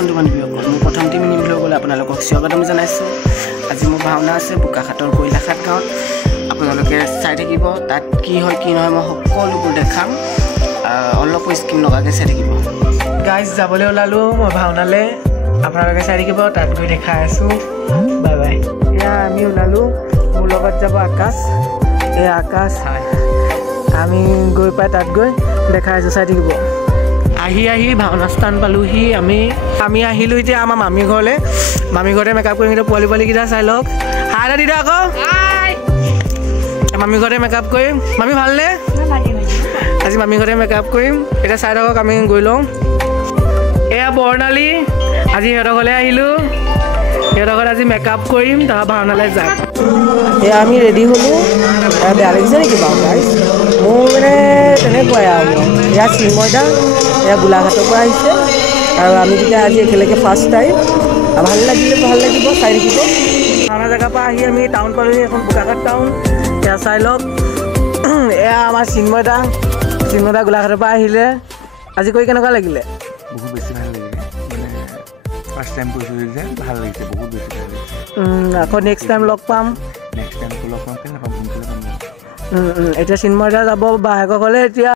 বন্ধু বান্ধৱীসকল মোৰ প্ৰথম টিম নিবলৈ গ'লে আপোনালোকক স্বাগতম জনাইছোঁ। আজি মোৰ ভাওনা আছে বোকাখাটৰ কৈলাখাট গাঁৱত। আপোনালোকে চাই থাকিব, তাত কি হয় কি নহয় মই সকলোবোৰ দেখাম। অলপ স্কিন লগাকৈ চাই থাকিব। গাইজ যাবলৈ ওলালোঁ মই ভাওনালৈ, আপোনালোকে চাই থাকিব, তাত গৈ দেখাই আছোঁ। Bye bye. এয়া আমি ওলালোঁ, মোৰ লগত যাব আকাশ। এয়া আকাশ, আমি গৈ পাই তাত গৈ দেখাই আছোঁ, চাই থাকিব। আহি ভাওনা স্থান পালোঁহি। আমি আহিলোঁ এতিয়া আমাৰ মামী ঘৰলৈ। মামী ঘৰতে মেকআপ কৰিম, কিন্তু পোৱালিকেইটা চাই লওক। হাই দাদা দিদা আকৌ মামী ঘৰতে মেকআপ কৰিম। মামী ভালনে? আজি মামী ঘৰতে মেকআপ কৰিম। এতিয়া চাই থাকক, আমি গৈ লওঁ। এয়া বৰ্ণালী, আজি সিহঁতৰ ঘৰলৈ আহিলোঁ। সিহঁতৰ ঘৰত আজি মেকআপ কৰিম, তাৰ ভাওনালৈ যাম। এয়া আমি ৰেডি হ'লোঁ। বেয়া লাগিছে নেকি বাৰু গাইজ? মোৰ মানে তেনেকুৱাই আৰু। এয়া চিন্ময়দা, এয়া গোলাঘাটৰ পৰা আহিছে, আৰু আমি তেতিয়া আজি একেলগে ফাৰ্ষ্ট টাইম। ভাল লাগিব, চাই থাকিব। ভাওনা জেগাৰ পৰা আহি আমি টাউন পালোঁহি, এখন বোকাখাট টাউন। এয়া চাই লওক, এয়া আমাৰ চিন্ময়দা গোলাঘাটৰ পৰা আহিলে। আজি কৰি কেনেকুৱা লাগিলে? বহুত বেছি ভাল লাগিলে, মানে ফাৰ্ষ্ট টাইম কৰিছোঁ যে ভাল লাগিছে, বহুত বেছি ভাল লাগিছে। আকৌ নেক্সট টাইম লগ পাম। নেক্সট টাইমটো লগ পাম, কেলৈ নাপাম, সোনকালে পাম। এতিয়া চিন্ময়দা যাব বায়েকৰ ঘৰলৈ এতিয়া।